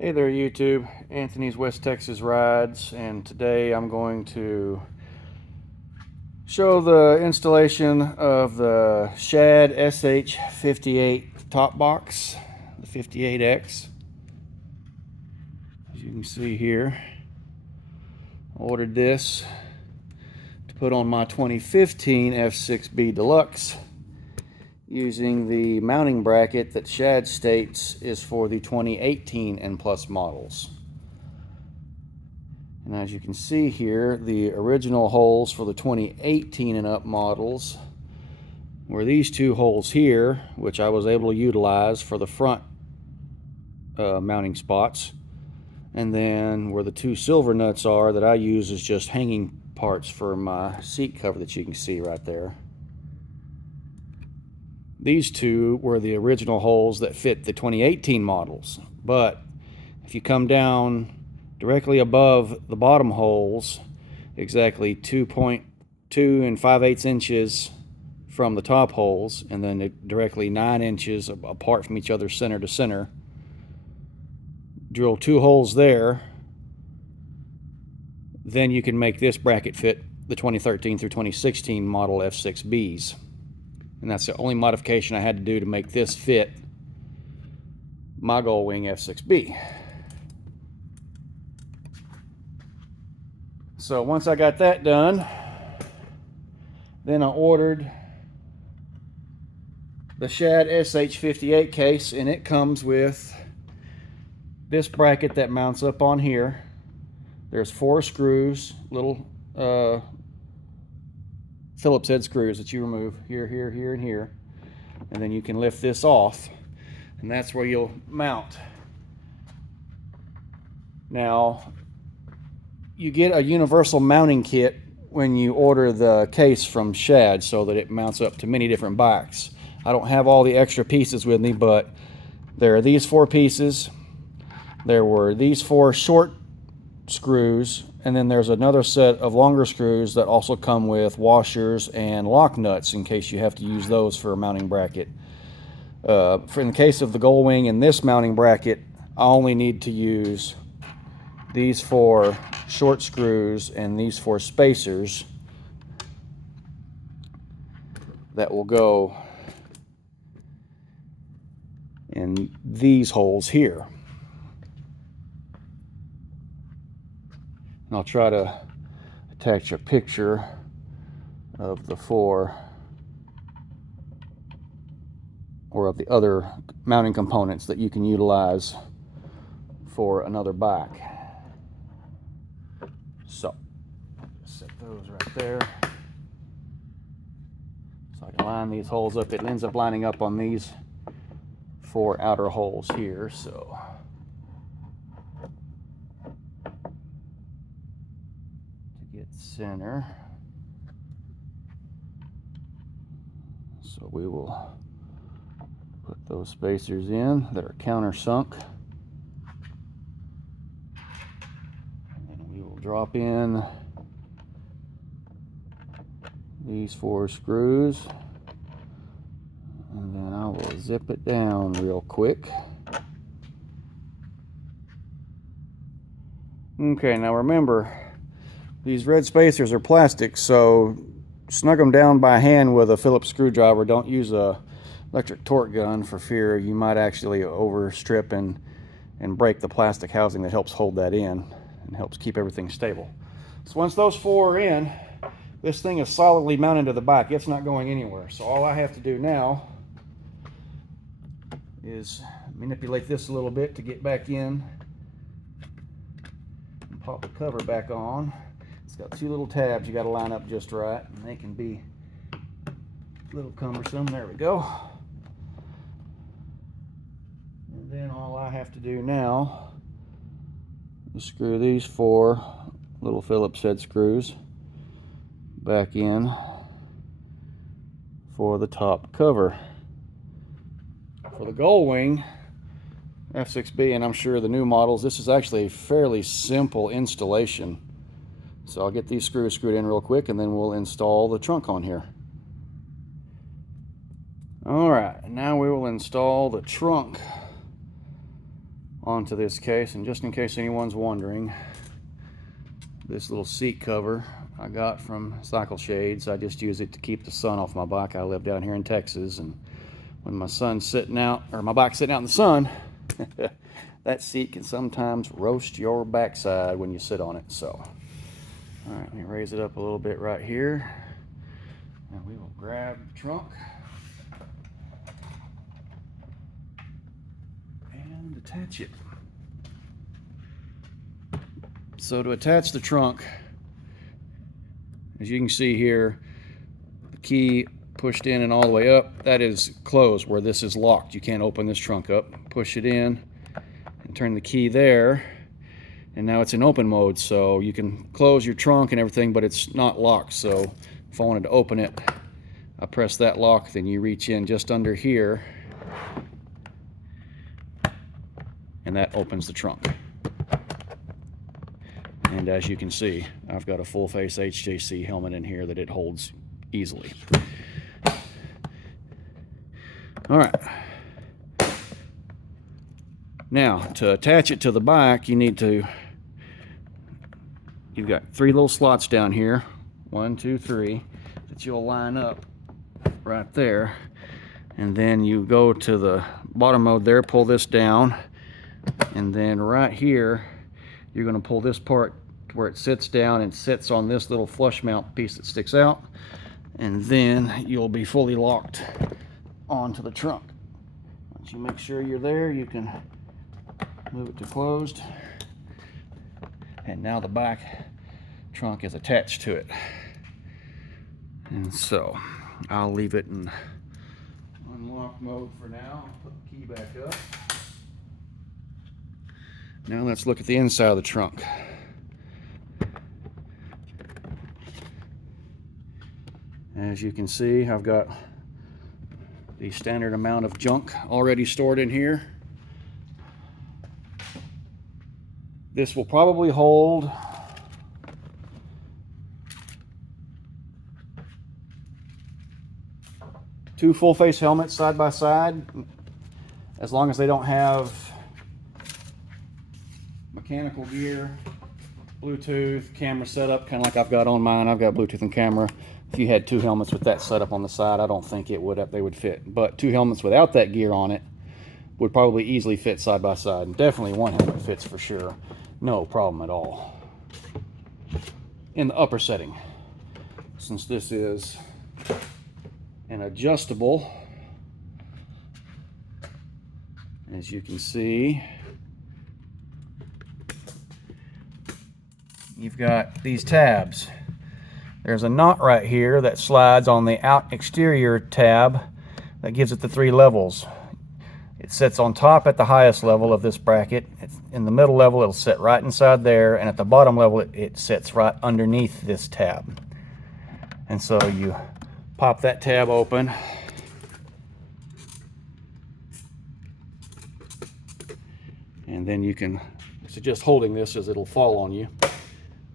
Hey there YouTube, Anthony's West Texas Rides, and today I'm going to show the installation of the Shad SH58 top box, the 58X. As you can see here, I ordered this to put on my 2015 F6B Deluxe using the mounting bracket that Shad states is for the 2018 and plus models. And as you can see here, the original holes for the 2018 and up models were these two holes here, which I was able to utilize for the front mounting spots. And then where the two silver nuts are that I use as just hanging parts for my seat cover that you can see right there. These two were the original holes that fit the 2018 models. But if you come down directly above the bottom holes, exactly 2.2 5/8 inches from the top holes, and then directly 9 inches apart from each other, center to center, drill 2 holes there. Then you can make this bracket fit the 2013 through 2016 model F6Bs. And that's the only modification I had to do to make this fit my Gullwing F6B. So once I got that done, then I ordered the Shad SH58 case, and it comes with this bracket that mounts up on here. There's 4 screws, little Phillips head screws that you remove here, here, here, and here. And then you can lift this off, and that's where you'll mount. Now, you get a universal mounting kit when you order the case from Shad so that it mounts up to many different bikes. I don't have all the extra pieces with me, but there are these 4 pieces. There were these 4 short screws, and then there's another set of longer screws that also come with washers and lock nuts in case you have to use those for a mounting bracket. In the case of the Gullwing and this mounting bracket, I only need to use these 4 short screws and these 4 spacers that will go in these holes here. And I'll try to attach a picture of the 4 or of the other mounting components that you can utilize for another bike. So, set those right there. So I can line these holes up. It ends up lining up on these 4 outer holes here. So to get center, so we will put those spacers in that are countersunk. Drop in these 4 screws, and then I will zip it down real quick. Okay, now remember, these red spacers are plastic, so snug them down by hand with a Phillips screwdriver. Don't use a electric torque gun for fear you might actually overstrip and break the plastic housing that helps hold that in and helps keep everything stable. So once those 4 are in, this thing is solidly mounted to the bike. It's not going anywhere. So all I have to do now is manipulate this a little bit to get back in and pop the cover back on. It's got 2 little tabs you got to line up just right, and they can be a little cumbersome. There we go. And then all I have to do now, screw these 4 little Phillips head screws back in for the top cover. For the Gullwing F6B, and I'm sure the new models, this is actually a fairly simple installation. So I'll get these screws screwed in real quick, and then we'll install the trunk on here. Alright, now we will install the trunk onto this case. And just in case anyone's wondering, this little seat cover I got from Cycle Shades, I just use it to keep the sun off my bike. I live down here in Texas, and when my sun's sitting out, or my bike's sitting out in the sun, that seat can sometimes roast your backside when you sit on it. So, all right, let me raise it up a little bit right here, and we will grab the trunk and attach it. So to attach the trunk, as you can see here, the key pushed in and all the way up, that is closed, where this is locked. You can't open this trunk up. Push it in and turn the key there, and now it's in open mode, so you can close your trunk and everything, but it's not locked. So if I wanted to open it, I press that lock, then you reach in just under here, and that opens the trunk. And as you can see, I've got a full face HJC helmet in here that it holds easily. All right. Now, to attach it to the bike, you've got 3 little slots down here, 1, 2, 3, that you'll line up right there. And then you go to the bottom mode there, pull this down, and then right here, you're going to pull this part to where it sits down and sits on this little flush mount piece that sticks out, and then you'll be fully locked onto the trunk. Once you make sure you're there, you can move it to closed, and now the back trunk is attached to it. And so I'll leave it in unlock mode for now. Put the key back up. Now let's look at the inside of the trunk. As you can see, I've got the standard amount of junk already stored in here. This will probably hold two full face helmets side by side, as long as they don't have mechanical gear, Bluetooth, camera setup, kind of like I've got on mine. I've got Bluetooth and camera. If you had 2 helmets with that setup on the side, I don't think they would fit. But 2 helmets without that gear on it would probably easily fit side by side. And definitely 1 helmet fits for sure. No problem at all. In the upper setting, since this is an adjustable, as you can see, you've got these tabs. There's a knot right here that slides on the out exterior tab that gives it the 3 levels. It sits on top at the highest level of this bracket. In the middle level, it'll sit right inside there, and at the bottom level, it sits right underneath this tab. And so you pop that tab open, and then you can suggest holding this as it'll fall on you.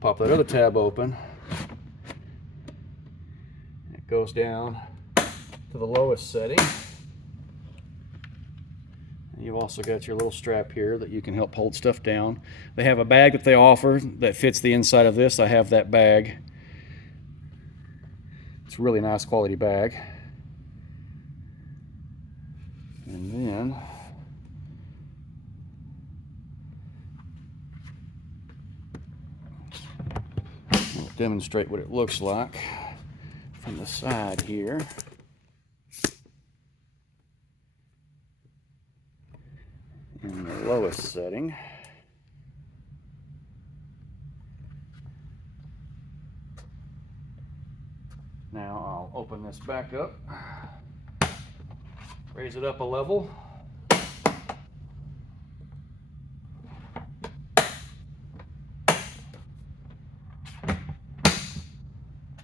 Pop that other tab open. It goes down to the lowest setting. And you've also got your little strap here that you can help hold stuff down. They have a bag that they offer that fits the inside of this. I have that bag. It's a really nice quality bag. And then I'll demonstrate what it looks like from the side here. In the lowest setting. Now I'll open this back up, raise it up a level.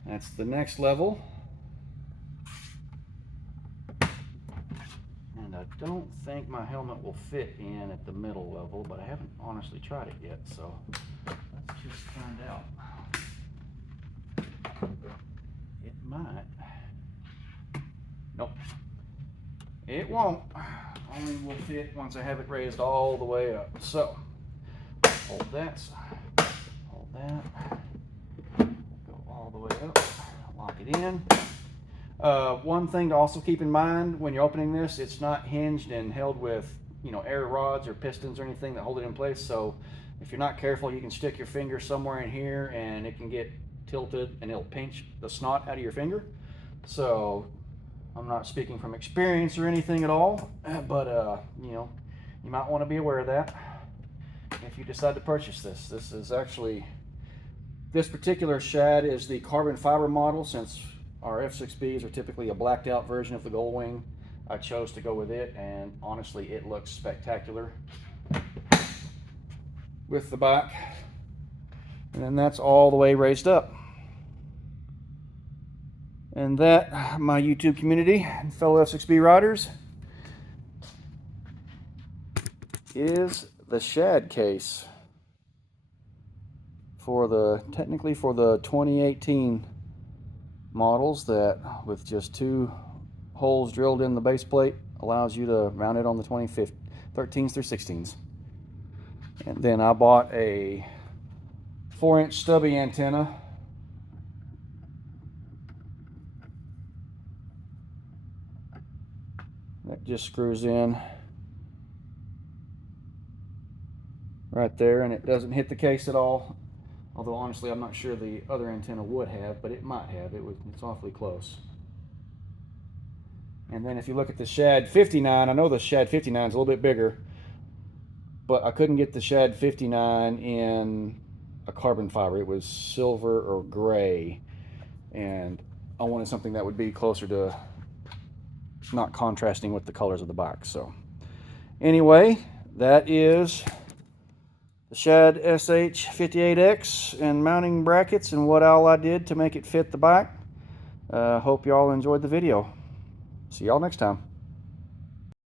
That's the next level. And I don't think my helmet will fit in at the middle level, but I haven't honestly tried it yet, so let's just find out. It might. Nope. It won't. only will fit once I have it raised all the way up. So hold that, hold that, go all the way up, lock it in. One thing to also keep in mind when you're opening this, it's not hinged and held with, you know, air rods or pistons or anything that hold it in place. So if you're not careful, you can stick your finger somewhere in here and it can get tilted and it'll pinch the snot out of your finger. So I'm not speaking from experience or anything at all, but you know, you might want to be aware of that if you decide to purchase this. This is actually, this particular Shad is the carbon fiber model. Since our F6Bs are typically a blacked out version of the Goldwing, I chose to go with it, and honestly it looks spectacular with the back. And then that's all the way raised up. And that, my YouTube community and fellow F6B riders, is the Shad case for the, technically for the 2018 models, that with just 2 holes drilled in the base plate allows you to mount it on the 13s through 16s. And then I bought a 4-inch stubby antenna that just screws in right there, and it doesn't hit the case at all. Although honestly, I'm not sure the other antenna would have, but it might have. It's awfully close. And then if you look at the Shad 59, I know the Shad 59 is a little bit bigger, but I couldn't get the Shad 59 in a carbon fiber. It was silver or gray, and I wanted something that would be closer to not contrasting with the colors of the box. So anyway, that is the Shad SH58X and mounting brackets and what all I did to make it fit the bike. Hope y'all enjoyed the video. See y'all next time.